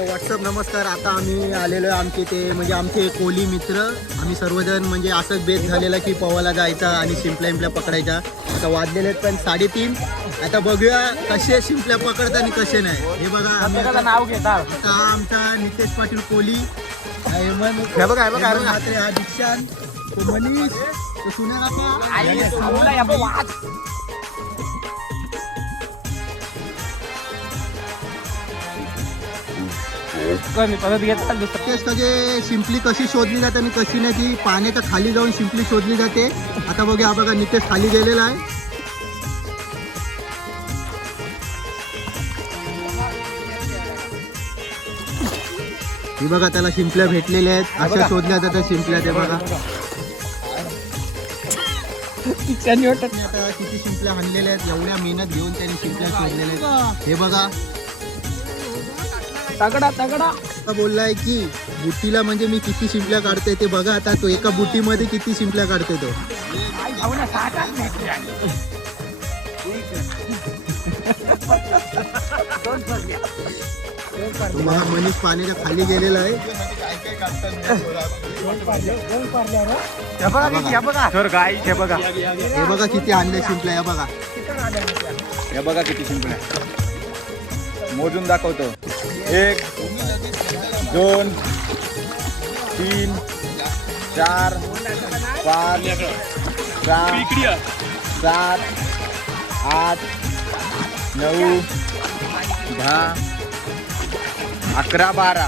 WhatsApp नमस्कार. आता आम्ही आलेलो आहे आमचे ते म्हणजे आमचे कोली मित्र. आम्ही सर्वजण म्हणजे असंच बेत झालेला की पवायला जायचा आणि शिंपल्या पकडायचा. आता वाजलेले आहेत पण 3:30. आता बघूया कसे शिंपल्या पकडतात आणि कसे नाही. हे बघा नाव घेतात. आता आमचा नितेश पाटील कोली, हेमंत, हे बघा हा दीक्षांत, तो मनीष, तो सुनेर म्हणजे शिंपली कशी शोधली जाते आणि कशी नाही ती पाण्याच्या खाली जाऊन शिंपली शोधली जाते. आता बघा बघा नितेश खाली गेलेला आहे. ही बघा त्याला शिंपल्या भेटलेल्या आहेत. अशा शोधल्या जातात शिंपल्या. ते बघा आता किती शिंपल्या आणलेल्या आहेत. एवढ्या मेहनत घेऊन त्यांनी शिंपल्या शोधलेल्या आहेत. हे बघा तगडा बोललाय की बुटीला म्हणजे मी किती शिंपल्या काढतोय ते बघा. आता तो एका बुटीमध्ये किती शिंपल्या काढतोय तो. तुम्हाला मनीष पाण्याच्या खाली गेलेला आहे. हे बघा किती आणले शिंपल्या. हे बघा किती शिंपल्या मोजून दाखवतो. 1 2 3 4 5 6 7 8 9 10 11 12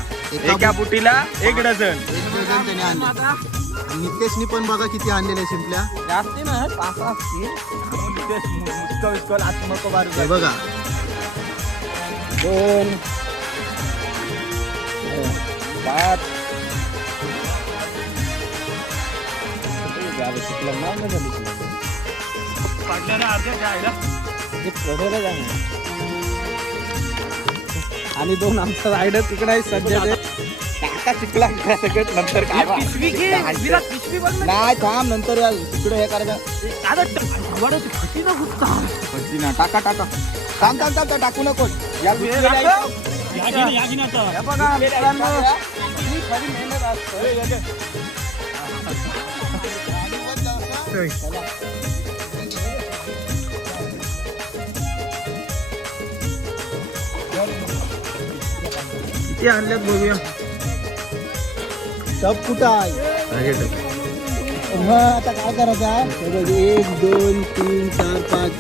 एका बुटीला 1 डझन त्याने आणले. नितेशनी पण बघा किती आणलेल्या शिंपल्या. जास्ती ना 5 असतील. हे बघा 2 5 आणि 2 आमचा रायडर तिकडे आहे सध्या. टाका चिकला सगळं नंतर नाही थांब नंतर तिकडे हे करायचं. टाका थांब टाकू नको. किती आणल्यात बघूया. सब कुठं आहे. आता काय करायचं आहे. 1 2 3 4 5.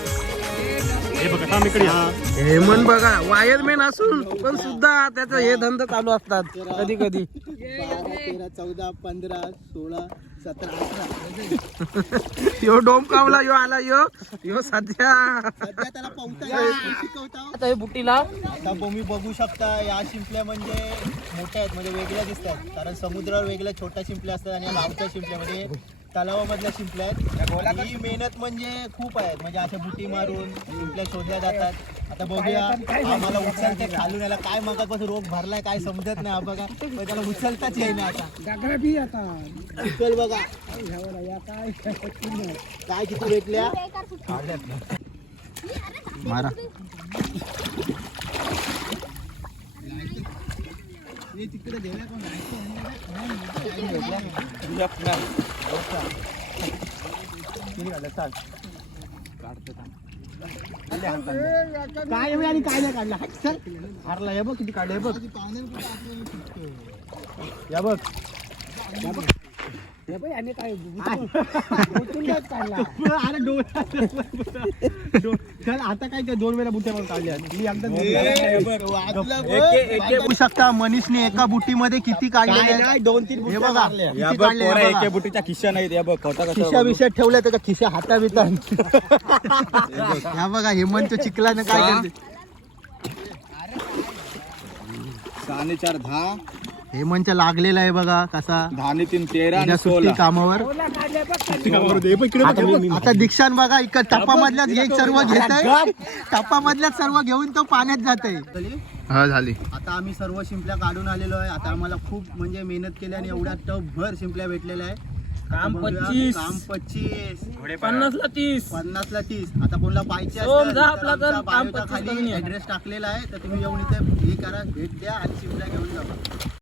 हेमंत बघा वायरमॅन असून पण सुद्धा त्याचा हे धंदा चालू असतात कधी 12 13 14 15 16 17 18. यो डोम कावला यो आला यो सध्या त्याला आता हे बुटीला. आता तुम्ही बघू शकता या शिंपल्या म्हणजे मोठ्या आहेत म्हणजे वेगळ्या दिसतात. कारण समुद्रावर वेगळ्या छोट्या शिंपल्या असतात आणि गावच्या शिंपल्या म्हणजे तलावामधल्या शिंपल्या आहेत. ही मेहनत म्हणजे खूप आहेत. म्हणजे अशा बुटी मारून शिंपल्या शोधल्या जातात. आता बघूया आम्हाला उचलते खालून याला काय मगापासून रोग भरलाय काय समजत नाही. बघा त्याला उचलताच येईना. आता उचल बघा काय किती भेटल्या. मारा तिकडे देव्या कोण काय आणि काय नाही काढला. चल हारला. हे बघ किती काढले. बघ या बघ काय काढला. आता काय 2 वेळा बुट्या पण काढल्या. बघू शकता मनीषने एका बुटीमध्ये किती काढले. 2-3 हे बघा एका बुटीच्या खिशा नाही. खिशा विषयात ठेवल्या त्याच्या खिशा हाता बितात. ह्या बघा हेमंत चिखलानं काय करते. 4 10 हेमंतच्या लागलेला आहे बघा कसा. 10 3 13 16 कामावर. आता दीक्षांत बघा इकडे टप्पामधल्याच सर्व घेत आहे. टप्पामधल्याच सर्व घेऊन तो पाण्यात जात आहे. झाली. आता आम्ही सर्व शिंपल्या काढून आलेलो आहे. आता आम्हाला खूप म्हणजे मेहनत केली आणि एवढ्या टप भर शिंपल्या भेटलेल्या आहे. काम बघूया, 25. काम 25, 50ला 30. 50 ला 30. आता कोणाला पाहिजे सोम असेल जा तर आपला आमच्या तर काम बायोच्या 25 खाली करून या. ऍड्रेस टाकलेला आहे तर तुम्ही येऊन इथे हे करा, भेट द्या आणि चिमण्या घेऊन जा.